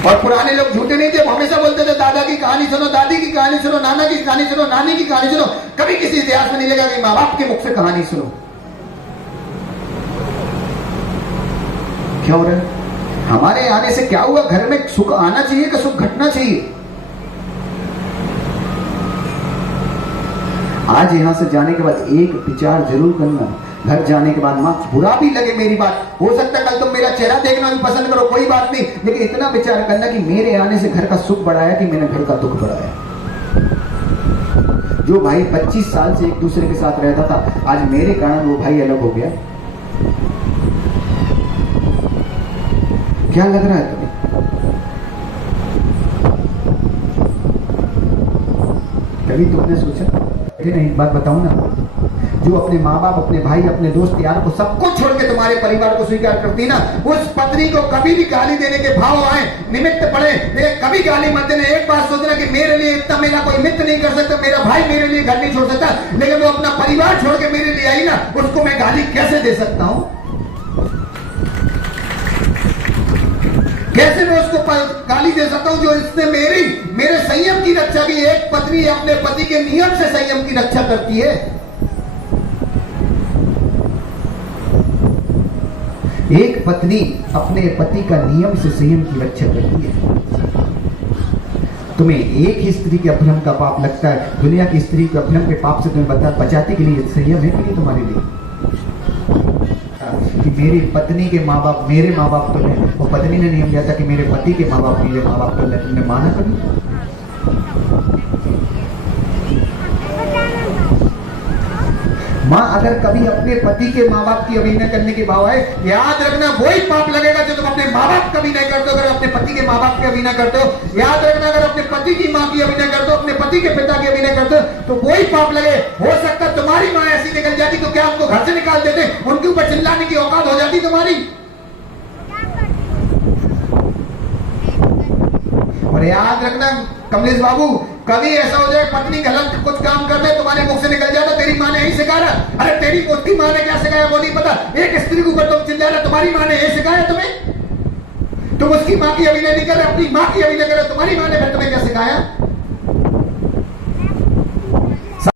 और पुराने लोग झूठे नहीं थे, वो हमेशा बोलते थे दादा की कहानी सुनो, दादी की कहानी सुनो, नाना की कहानी सुनो, नानी की कहानी सुनो। कभी किसी इतिहास में नहीं लगा कि माँ बाप के मुख से कहानी सुनो। क्या हो रहा है? हमारे आने से क्या हुआ? घर में सुख आना चाहिए कि सुख घटना चाहिए? आज यहां से जाने के बाद एक विचार जरूर करना, घर जाने के बाद मां बुरा भी लगे मेरी बात, हो सकता है कल तुम मेरा चेहरा देखना भी पसंद करो, कोई बात नहीं, लेकिन इतना विचार करना कि मेरे आने से घर का सुख बढ़ाया कि मैंने घर का दुख बढ़ाया। जो भाई 25 साल से एक दूसरे के साथ रहता था, आज मेरे कारण वो भाई अलग हो गया। क्या लग रहा है तुम्हें? कभी तुमने सोचा? नहीं, एक बात बताऊं ना, जो अपने माँ बाप, अपने भाई, अपने दोस्त यार को सबको छोड़ के तुम्हारे परिवार को स्वीकार करती ना, उस पत्नी को कभी भी गाली देने के भाव आए, निमित्त पड़े, कभी गाली मत देना। एक बात सोचना कि मेरे लिए इतना मेरा कोई मित्र नहीं कर सकता, मेरा भाई मेरे लिए घर नहीं छोड़ सकता, लेकिन वो अपना परिवार छोड़ के मेरे लिए आई ना, उसको मैं गाली कैसे दे सकता हूं? कैसे मैं उसको गाली दे सकता हूं जो इसने मेरे संयम की रक्षा की? एक पत्नी अपने पति के नियम से संयम की रक्षा करती है। एक पत्नी अपने पति का नियम से संयम की रक्षा करती है। तुम्हें एक ही स्त्री के अभ्रम का पाप लगता है, दुनिया की स्त्री के अभ्रम के पाप से तुम्हें बचाने के लिए संयम है कि नहीं तुम्हारे लिए? कि मेरी पत्नी के माँ बाप मेरे माँ बाप तो नहीं, वो पत्नी ने नियम दिया था कि मेरे पति के माँ बाप मेरे माँ बाप तो नहीं, तुमने माना कभी? माँ अगर कभी अपने पति के माँ बाप की अभिनय करने के भाव आए, याद रखना वही पाप लगेगा जो तुम अपने माँ बाप का अभिनय करते हो। अगर अपने पति के माँ बाप की अभिनय करते हो, याद रखना अगर अपने पति की माँ की अभिनय करते हो, अपने पति के पिता की अभिनय करते हो, तो वही पाप लगे। हो सकता है तुम्हारी माँ ऐसी निकल जाती तो क्या उनको घर से निकाल देते? उनके ऊपर चिल्लाने की औकात हो जाती तुम्हारी? और याद रखना कमलेश बाबू, कभी ऐसा हो जाए पत्नी गलत कुछ काम कर दे, तुम्हारे मुख से निकल जाता तेरी माँ ने यही सिखाया। अरे तेरी पोती माँ ने क्या सिखाया वो नहीं पता, एक स्त्री के ऊपर तुम चिल्ला रहे, तुम्हारी माँ ने यही सिखाया तुम्हें? तुम उसकी माँ की अभिनय नहीं कर रहे, अपनी माँ की अभिनय कर रहे, तुम्हारी माँ ने फिर तुम्हें क्या सिखाया?